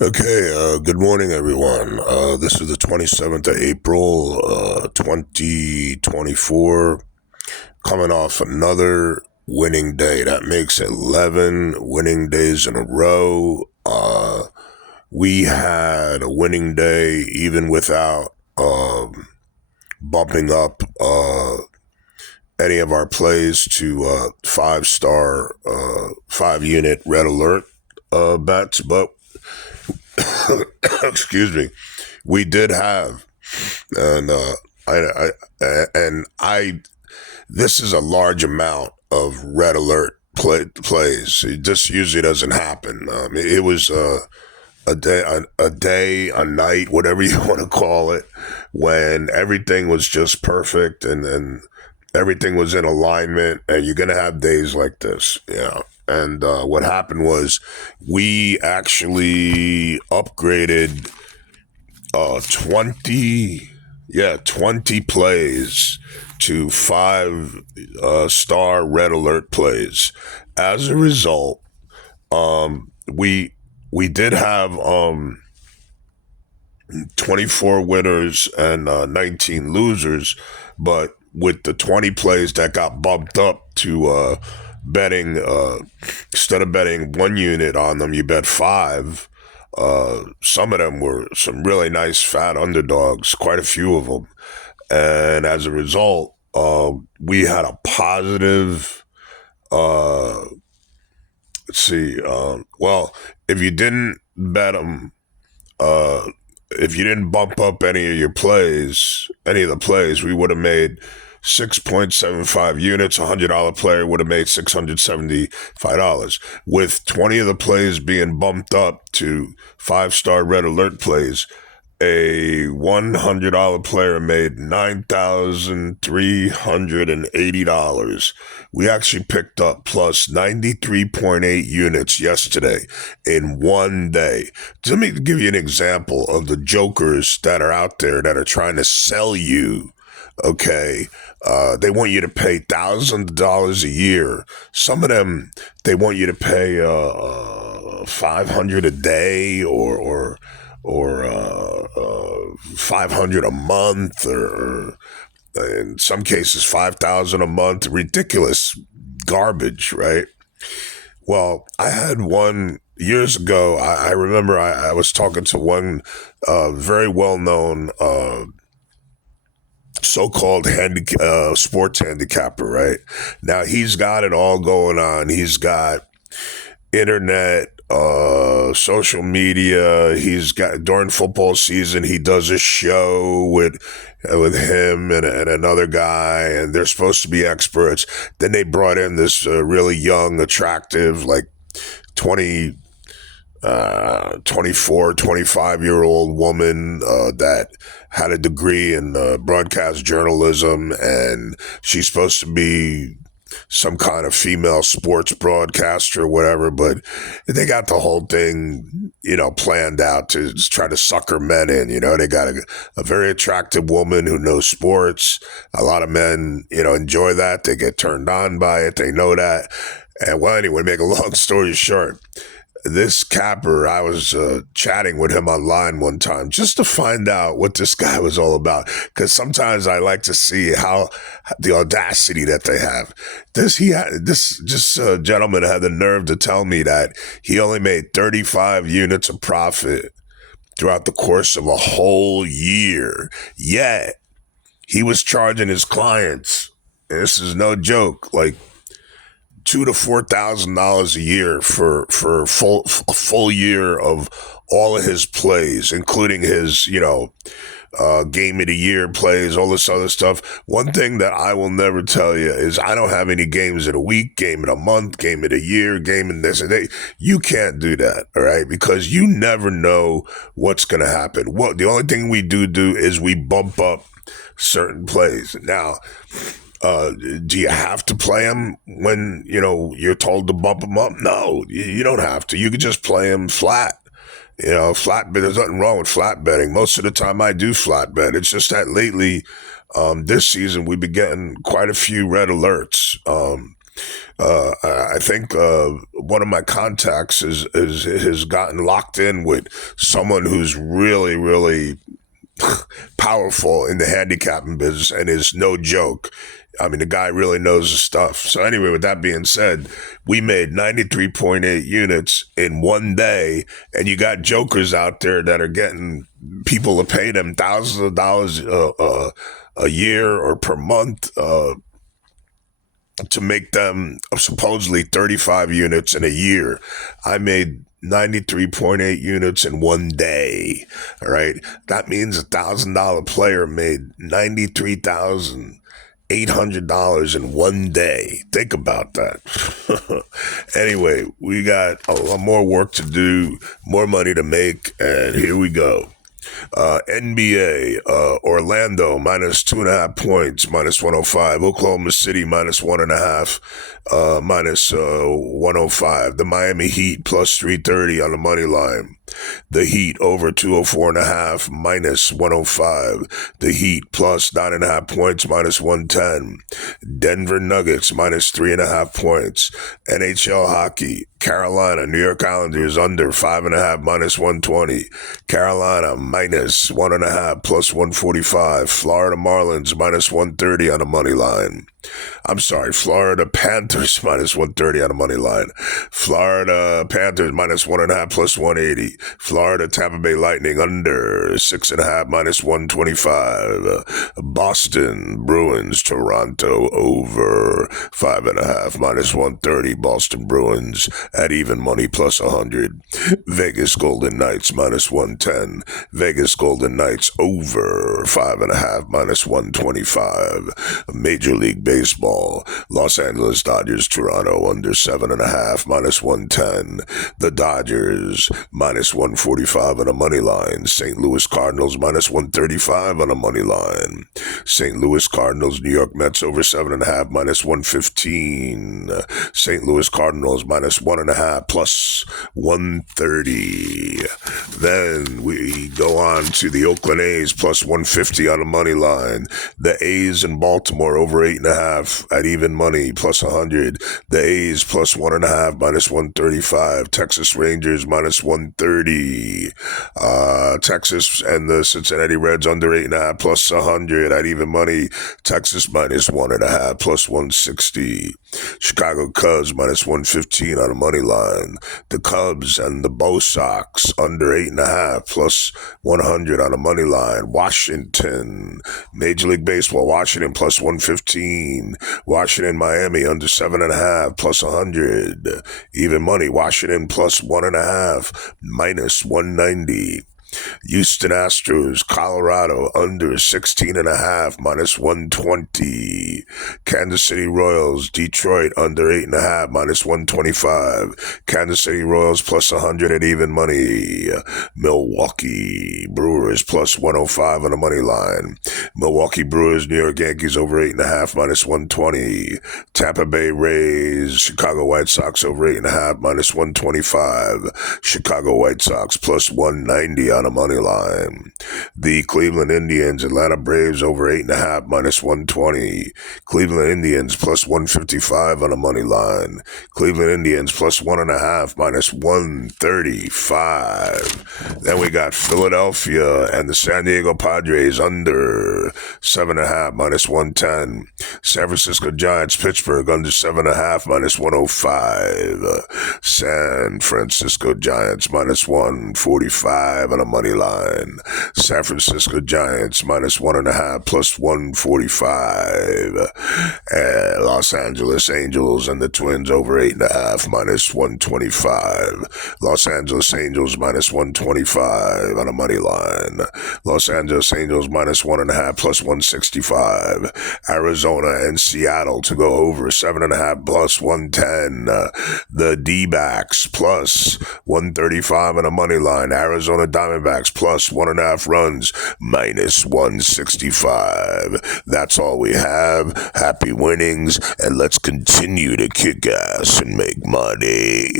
Okay, good morning, everyone. This is the 27th of April, 2024, coming off another winning day. That makes 11 winning days in a row. We had a winning day even without bumping up any of our plays to 5-star, 5-unit red alert bets, but excuse me, we did have, and I this is a large amount of red alert plays. It just usually doesn't happen. It was a night, whatever you want to call it, when everything was just perfect and everything was in alignment. And you're gonna have days like this, yeah. And what happened was we actually upgraded 20, yeah, 20 plays to 5 star red alert plays. As a result, we did have 24 winners and 19 losers, but with the 20 plays that got bumped up to betting, instead of betting 1 unit on them, you bet 5. Some of them were some really nice fat underdogs, quite a few of them. And as a result, we had a positive, uh, let's see, well, if you didn't bet them, uh, if you didn't bump up any of your plays, any of the plays, we would have made 6.75 units. $100 player would have made $675. With 20 of the plays being bumped up to 5-star red alert plays, a $100 player made $9,380. We actually picked up plus 93.8 units yesterday in one day. Let me give you an example of the jokers that are out there that are trying to sell you. Okay. They want you to pay thousands of dollars a year. Some of them, they want you to pay 500 a day or 500 a month, or in some cases 5,000 a month. Ridiculous garbage, right? Well, I had one years ago. I remember I was talking to one very well known so-called sports handicapper, right? Now he's got it all going on. He's got internet, social media. He's got, during football season, he does a show with him and another guy, and they're supposed to be experts. Then they brought in this really young, attractive, like 20 24, 25-year-old woman that had a degree in broadcast journalism, and she's supposed to be some kind of female sports broadcaster or whatever, but they got the whole thing, planned out to try to sucker men in. They got a very attractive woman who knows sports. A lot of men, enjoy that. They get turned on by it. They know that. And well, anyway, make a long story short, this capper, I was chatting with him online one time just to find out what this guy was all about. Because sometimes I like to see how the audacity that they have. This gentleman had the nerve to tell me that he only made 35 units of profit throughout the course of a whole year. Yet he was charging his clients, and this is no joke, like $2,000 to $4,000 a year for a full year of all of his plays, including his game of the year plays, all this other stuff. One thing that I will never tell you is I don't have any games of the week, game of the month, game of the year, game in this and that. You can't do that, all right? Because you never know what's going to happen. Well, the only thing we do is we bump up certain plays. Now, do you have to play them when you're told to bump them up? No, you don't have to. You could just play them flat. Flat bet. There's nothing wrong with flat betting. Most of the time, I do flat bet. It's just that lately, this season, we've been getting quite a few red alerts. I think one of my contacts is has gotten locked in with someone who's really, really powerful in the handicapping business and is no joke. I mean, the guy really knows his stuff. So anyway, with that being said, we made 93.8 units in one day, and you got jokers out there that are getting people to pay them thousands of dollars a year or per month to make them supposedly 35 units in a year. I made 93.8 units in one day. All right. That means $1,000 player made $93,800 in one day. Think about that. Anyway, we got a lot more work to do, more money to make, and here we go. NBA, Orlando minus 2.5 points, minus 105. Oklahoma City minus 1.5, minus 105. The Miami Heat plus 330 on the money line. The Heat over 204.5, minus 105. The Heat plus 9.5 points, minus 110. Denver Nuggets minus 3.5 points. NHL hockey. Carolina, New York Islanders under 5.5, minus 120. Carolina minus 1.5, plus 145. Florida Marlins minus 130 on the money line. I'm sorry, Florida Panthers minus 130 on the money line. Florida Panthers minus 1.5, plus 180. Florida Tampa Bay Lightning under 6.5, minus 125. Boston Bruins Toronto over 5.5, minus 130. Boston Bruins at even money plus 100. Vegas Golden Knights minus 110. Vegas Golden Knights over 5.5, minus 125. Major League Baseball, Los Angeles Dodgers Toronto under 7.5, minus 110. The Dodgers minus 145 on a money line. St. Louis Cardinals minus 135 on a money line. St. Louis Cardinals New York Mets over 7.5, minus 115. St. Louis Cardinals minus 1.5 plus 130. Then we go on to the Oakland A's plus 150 on the money line. The A's in Baltimore over 8.5 at even money plus 100. The A's plus 1.5 minus 135. Texas Rangers minus 130. Texas and the Cincinnati Reds under 8.5 plus 100 at even money. Texas minus 1.5 plus 160. Chicago Cubs minus 115 on the money line. The Cubs and the Bo Sox under 8.5 plus 100 on the money line. Washington, Major League Baseball, Washington plus 115. Washington, Miami under 7.5 plus 100. Even money, Washington plus 1.5 minus 190. Houston Astros, Colorado under 16.5 minus 120. Kansas City Royals, Detroit under 8.5 minus 125. Kansas City Royals plus 100 at even money. Milwaukee Brewers plus 105 on the money line. Milwaukee Brewers, New York Yankees over 8.5 minus 120. Tampa Bay Rays, Chicago White Sox over 8.5 minus 125. Chicago White Sox plus 190 on a money line. The Cleveland Indians, Atlanta Braves over 8.5 minus 120. Cleveland Indians plus 155 on a money line. Cleveland Indians plus 1.5 minus 135. Then we got Philadelphia and the San Diego Padres under 7.5 minus 110. San Francisco Giants, Pittsburgh under 7.5 minus 105. San Francisco Giants minus 145 on a money line. San Francisco Giants minus 1.5 plus 145. Los Angeles Angels and the Twins over 8.5 minus 125. Los Angeles Angels minus 125 on a money line. Los Angeles Angels minus 1.5 plus 165. Arizona and Seattle to go over 7.5 plus 110. The D-backs plus 135 on a money line. Arizona Diamondbacks plus 1.5 runs minus 165. That's all we have. Happy winnings, and let's continue to kick ass and make money.